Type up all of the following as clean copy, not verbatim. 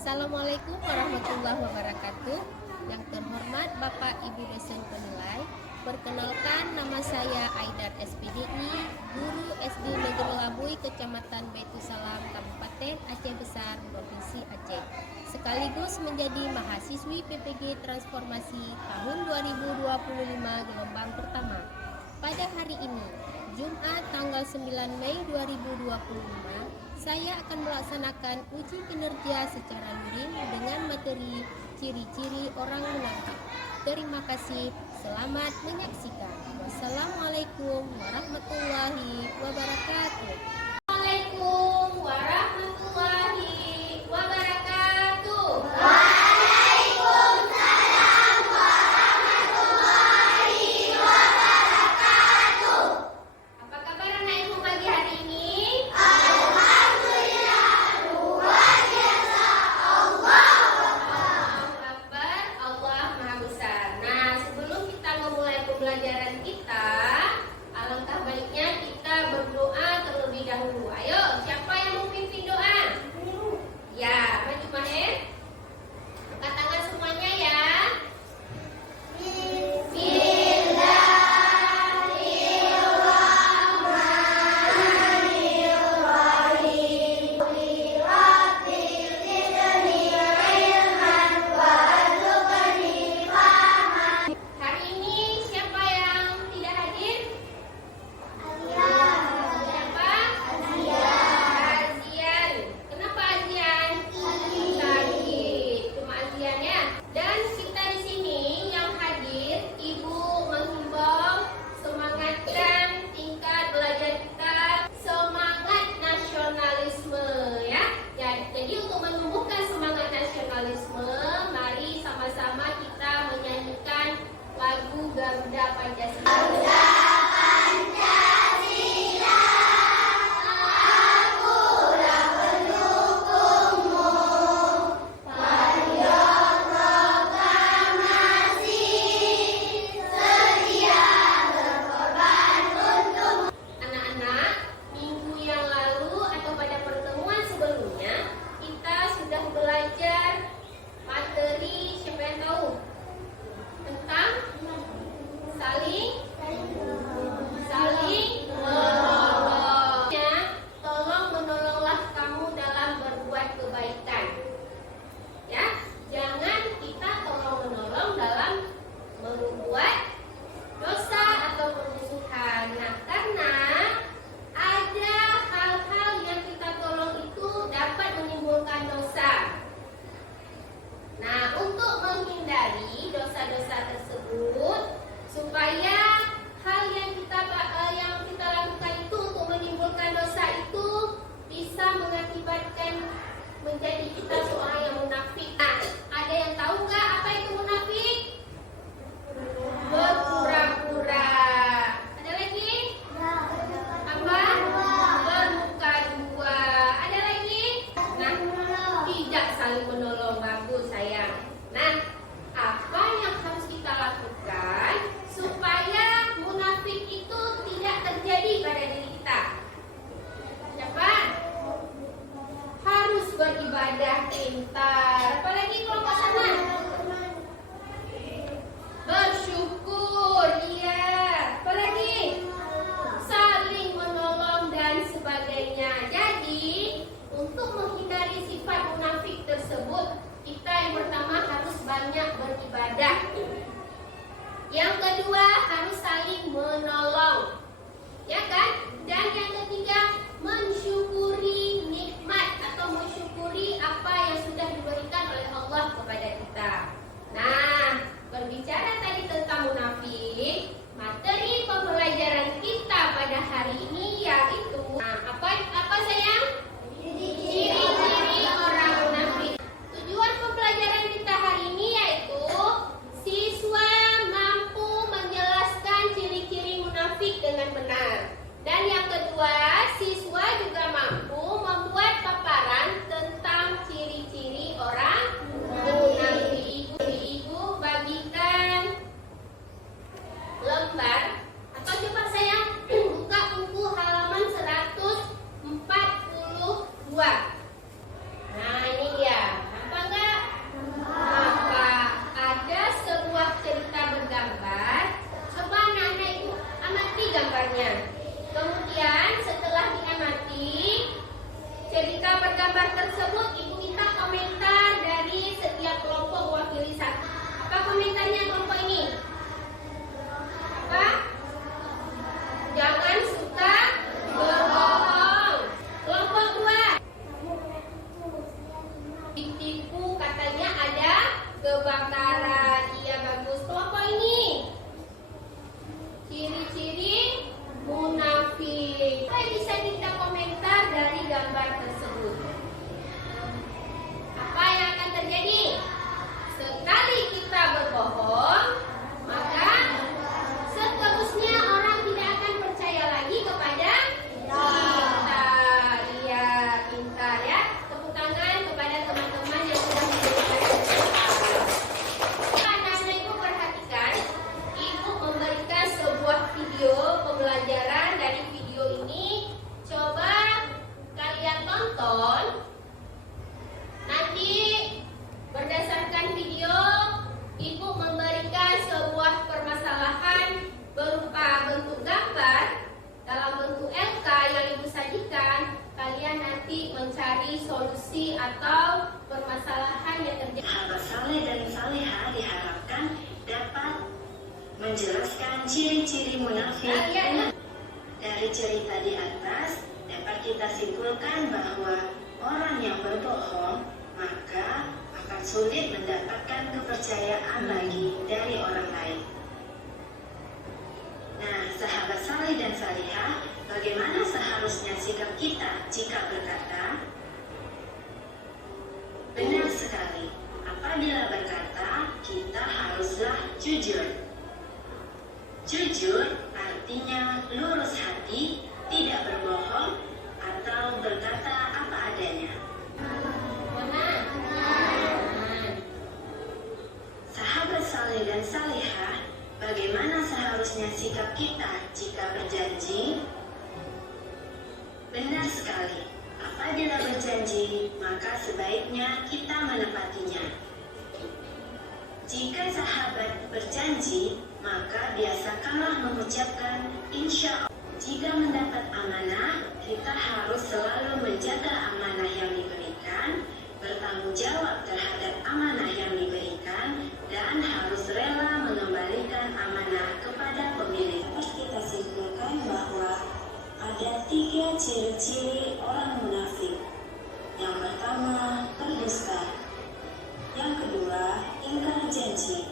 Assalamualaikum warahmatullahi wabarakatuh. Yang terhormat Bapak Ibu dosen penilai, perkenalkan nama saya Aidat SPDI, guru SD Negeri Labui, Kecamatan Baitussalam, Kabupaten Aceh Besar, Provinsi Aceh. Sekaligus menjadi mahasiswi PPG Transformasi tahun 2025 gelombang pertama. Pada hari ini, Jumat tanggal 9 Mei 2025, saya akan melaksanakan uji kinerja secara luring dengan materi ciri-ciri orang munafik. Terima kasih, selamat menyaksikan. Wassalamualaikum warahmatullahi wabarakatuh. Waalaikumsalam warahmatullahi wabarakatuh. Apa kabar anak ibu pagi hari ini? Pembelajaran kita, alangkah baiknya kita berdoa terlebih dahulu. Ayo, siapa yang mau pimpin doa? Ya, maju Maher. Angkat tangan semuanya ya. Mari sama-sama kita menyanyikan lagu Garuda Pancasila. Anak-anak, minggu yang lalu atau pada pertemuan sebelumnya kita sudah belajar materi, siapa yang tahu tentang saling menolong. Tolong menolonglah kamu dalam berbuat kebaikan. Ya, jangan kita tolong menolong dalam membuat dosa atau permusuhan. Nah, karena ada hal-hal yang kita tolong itu dapat menimbulkan dosa. Nah, untuk menghindari dosa-dosa tersebut, supaya hal yang kita lakukan itu untuk menimbulkan dosa itu bisa mengakibatkan menjadi kita seorang yang munafik. Nah, ada yang tahu nggak apa itu munafik? Berpura-pura. Ada lagi? Apa? Bermuka dua. Ada lagi? Nah, tidak saling menolong. Bagus sayang. Nah, apa yang harus kita lakukan supaya munafik itu tidak terjadi pada diri kita? Siapa? Harus beribadah pintar. Apalagi kalau nggak sana? Bersyukur, iya. Apalagi? Saling menolong dan sebagainya. Jadi, untuk menghindari sifat munafik tersebut, kita yang pertama harus banyak beribadah. Yang kedua harus saling menolong, ya kan? Dan yang ketiga mensyukuri nikmat atau mensyukuri apa yang sudah diberikan oleh Allah kepada kita. Nah, berbicara tadi tentang munafik, materi pembelajaran kita pada hari ini yaitu apa sayang? Ciri-ciri berupa bentuk gambar dalam bentuk LK yang Ibu sajikan, kalian nanti mencari solusi atau permasalahan yang terjadi. Sahabat saleh dan saleha diharapkan dapat menjelaskan ciri-ciri munafik. Dari cerita di atas dapat kita simpulkan bahwa orang yang berbohong maka akan sulit mendapatkan kepercayaan lagi dari orang lain. Nah, sahabat saleh dan salihah, bagaimana seharusnya sikap kita jika berkata? Benar sekali, apabila berkata, kita haruslah jujur. Jujur artinya lurus hati, tidak berbohong, atau berkata apa adanya. Sahabat saleh dan salihah, bagaimana seharusnya sikap kita jika berjanji? Benar sekali, apabila berjanji, maka sebaiknya kita menepatinya. Jika sahabat berjanji, maka biasakanlah mengucapkan insya Allah. Jika mendapat amanah, kita harus selalu menjaga amanah yang diberikan, bertanggung jawab terhadap amanah yang diberikan, dan harus rela mengembalikan amanah kepada pemilik. Dapat kita simpulkan bahwa ada 3 ciri-ciri orang munafik. Yang pertama, berdusta. Yang kedua, ingkar janji.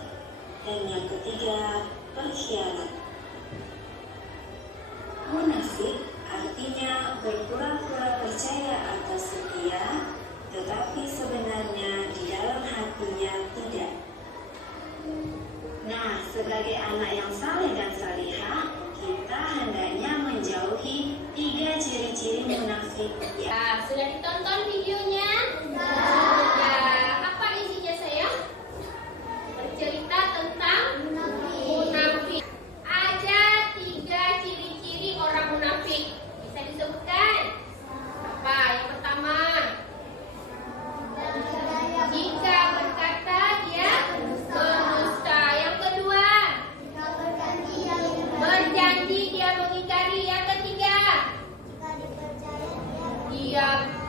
Dan yang ketiga, berkhianat. Munafik artinya berpura-pura percaya atau setia, tetapi sebenarnya di dalam hatinya tidak. Nah, sebagai anak yang saleh dan salihah, kita hendaknya menjauhi 3 ciri-ciri munafik. Ya, sudah ditonton videonya? Ya, apa isinya sayang? Bercerita tentang munafik. Ada 3 ciri-ciri orang munafik. Bisa disebutkan? Apa? Yang pertama, jika berkata dia berdusta. Yang kedua, berjanji dia mengingkari. Yang ketiga,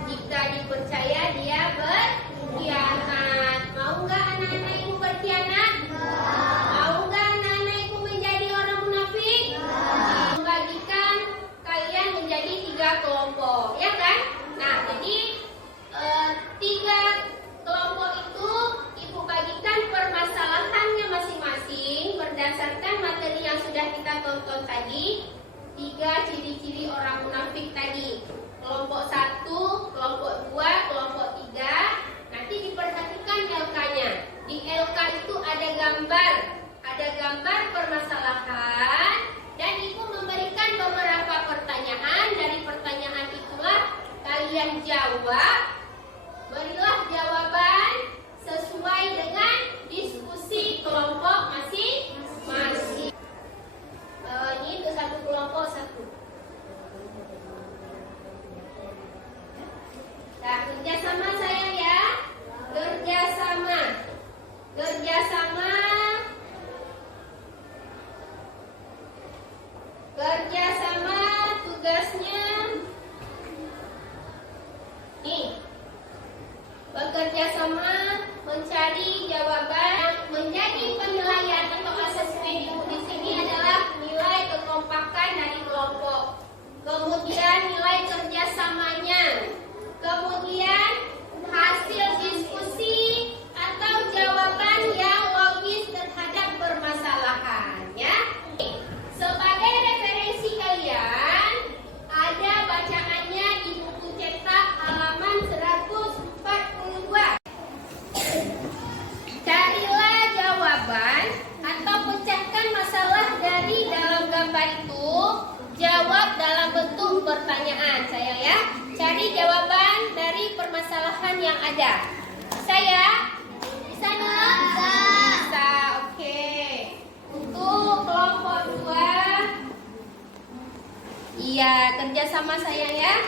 jika dipercaya dia berkhianat. Mau nggak anak-anak ibu berkhianat? Mau nggak anak-anak ibu menjadi orang munafik? Membagikan kalian menjadi 3 kelompok, ya kan? Nah, jadi 3 kelompok itu ibu bagikan permasalahannya masing-masing berdasarkan materi yang sudah kita tonton tadi. 3 ciri-ciri orang munafik tadi. Kelompok 1, kelompok 2, kelompok 3. Nanti diperhatikan LK-nya. Di LK itu ada gambar permasalahan, dan ibu memberikan beberapa pertanyaan. Dari pertanyaan itulah kalian jawab. Berilah jawaban sesuai dengan diskusi kelompok masing-masing. Ini untuk satu kelompok satu. Nah, kerjasama sayang ya. Kerjasama. Tugasnya nih. Bekerja sama mencari jawaban. Menjadi penilaian atau asesmen ibu di sini adalah nilai kekompakan dari kelompok. Kemudian nilai kerjasamanya. Kemudian hasil diskusi atau jawaban yang logis terhadap permasalahan, ya. Sebagai referensi kalian, ada bacaannya di buku cetak halaman 142. Carilah jawaban atau pecahkan masalah dari dalam gambar itu. Jawab dalam bentuk pertanyaan, sayang ya. Cari jawaban dari permasalahan yang ada. Bisa ya? Bisa nggak? Bisa, oke. Untuk kelompok 2, iya, kerjasama sayang ya.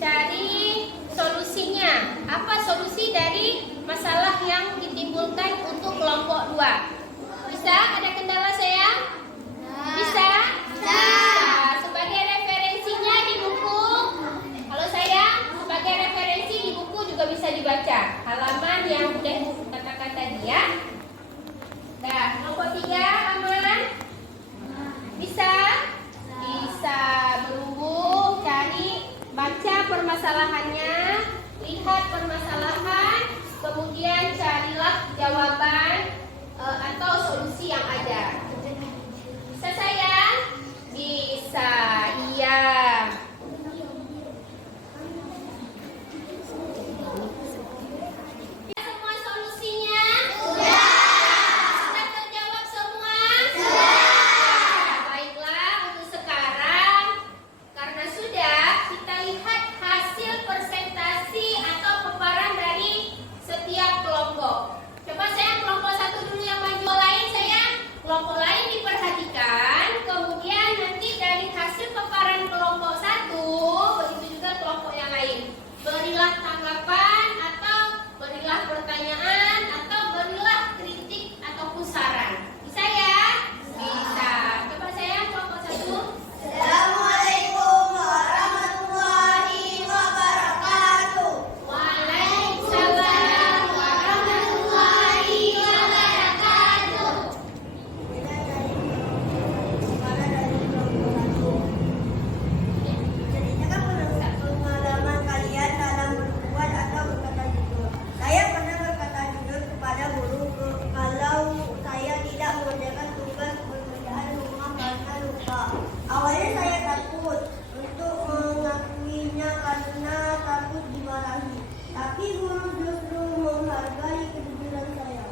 Cari solusinya. Apa solusi dari masalah yang ditimbulkan untuk kelompok 2? Bisa? Ada kendala sayang? Bisa? dibaca halaman yang udah ibu katakan tadi ya. Nah, kelompok 3 aman? Bisa? Bisa berhubung, cari, baca permasalahannya, lihat permasalahan, kemudian carilah jawaban atau solusi yang ada. Bisa sayang? Bisa, iya. Semua solusinya? Sudah. Sudah terjawab semua? Sudah. Baiklah, untuk sekarang karena sudah, kita lihat hasil presentasi atau paparan dari setiap kelompok. Coba saya kelompok 1 dulu yang maju, lain saya kelompok lain diperhatikan. Kemudian nanti dari hasil paparan kelompok 1, begitu juga kelompok yang lain. Berilah tanggapan atau berilah pertanyaan atau berilah kritik ataupun saran. Bisa ya? Bisa. Coba saya kelompok 1. Assalamualaikum warahmatullahi wabarakatuh. Waalaikumsalam warahmatullahi wabarakatuh. Ceritakan pengalaman kalian dalam berbuat atau berkata jujur. Saya pernah berkata jujur kepada guru kalau saya tidak mengerjakan tugas pekerjaan rumah karena lupa. Awalnya saya takut untuk mengakuinya karena takut dimarahi. Tapi guru justru menghargai kejujuran saya.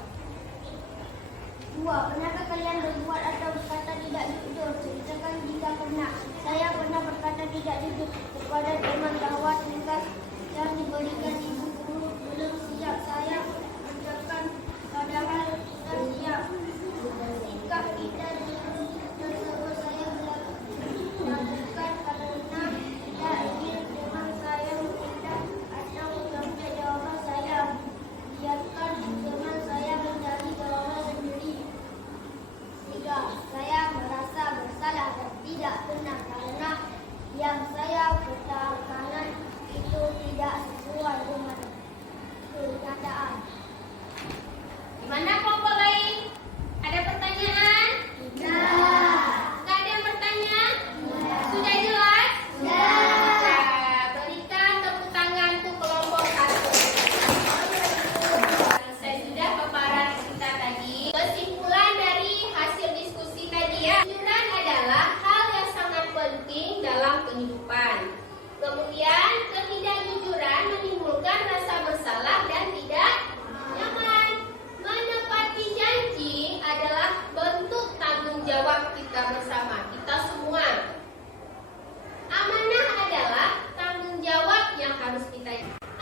2. Pernahkah kalian berbuat atau berkata tidak jujur? Ceritakan jika pernah. Saya pernah berkata tidak jujur kepada teman bahwa tugas yang diberikan ibu guru belum siap. Saya mengerjakan padahal sudah siap. Sikap tidak jujur tersebut saya lakukan karena tidak ingin teman saya menghindar atau mengambil jawaban saya. Biarkan teman saya mencari jawaban sendiri. 3. Saya merasa bersalah dan tidak tenang karena yang saya katakan itu tidak sesuai dengan kenyataan. Gimana kelompok lain? Ada pertanyaan? Tidak. Nggak ada yang bertanya? Sudah jelas? Berikan tepuk tangan untuk kelompok 1. Selesai sudah paparan kita tadi. Kesimpulan dari hasil diskusi tadi ya. Kejujuran adalah hal yang sangat penting dalam kehidupan. Kemudian ketidakjujuran menimbulkan rasa bersalah dan tidak nyaman. Menepati janji adalah bentuk tanggung jawab kita bersama, kita semua. Amanah adalah tanggung jawab yang harus kita.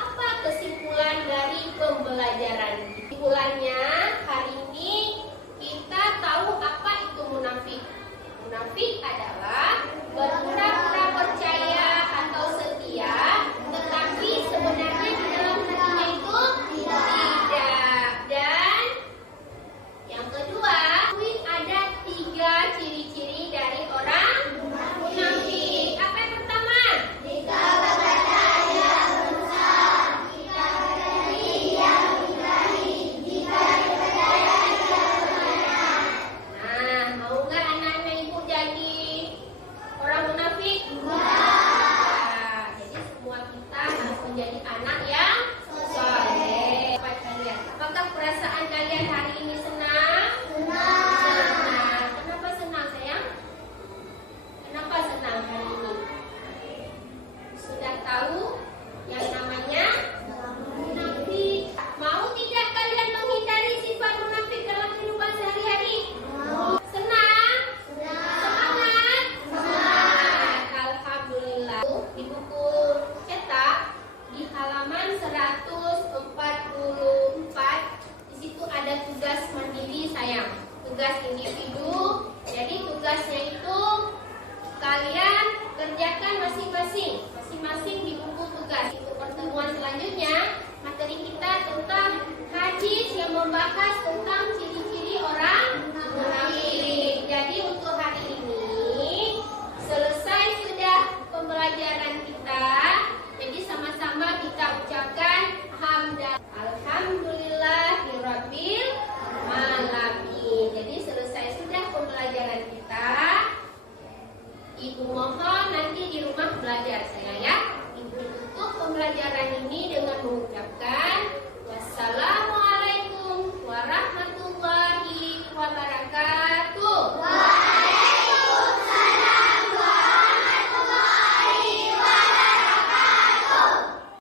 Apa kesimpulan dari pembelajaran? Kesimpulannya hari ini kita tahu apa itu munafik. Munafik adalah berpura-pura percaya atau setia, tetapi sebenarnya di dalam hatinya itu tidak. Dan yang kedua, ada 3 ciri-ciri dari orang munafik. Apa yang pertama? Jika berkata ia berusaha, jika berjanji ia menghindari, jika dipercaya ia berkhianat. Nah, mau nggak anak-anak ibu jadi orang munafik? Nah, jadi semua kita harus menjadi anak yang soleh. Apakah perasaan kalian hari ini senang? Senang. Kenapa senang sayang? Kenapa senang hari ini? Sudah tahu yang namanya munafik. Mau tidak kalian menghindari sifat munafik dalam kehidupan sehari-hari? Senang? Semangat? Semangat. Alhamdulillah. Di buku cetak di halaman 144, di situ ada tugas mandiri sayang, tugas individu. Jadi tugasnya itu kalian kerjakan masing-masing di buku tugas. Untuk pertemuan selanjutnya, materi kita tentang hadis yang membahas tentang ciri-ciri orang munafik. Jadi untuk hari ini selesai sudah pembelajaran kita. Jadi sama-sama kita ucapkan hamdalah. ini dengan mengucapkan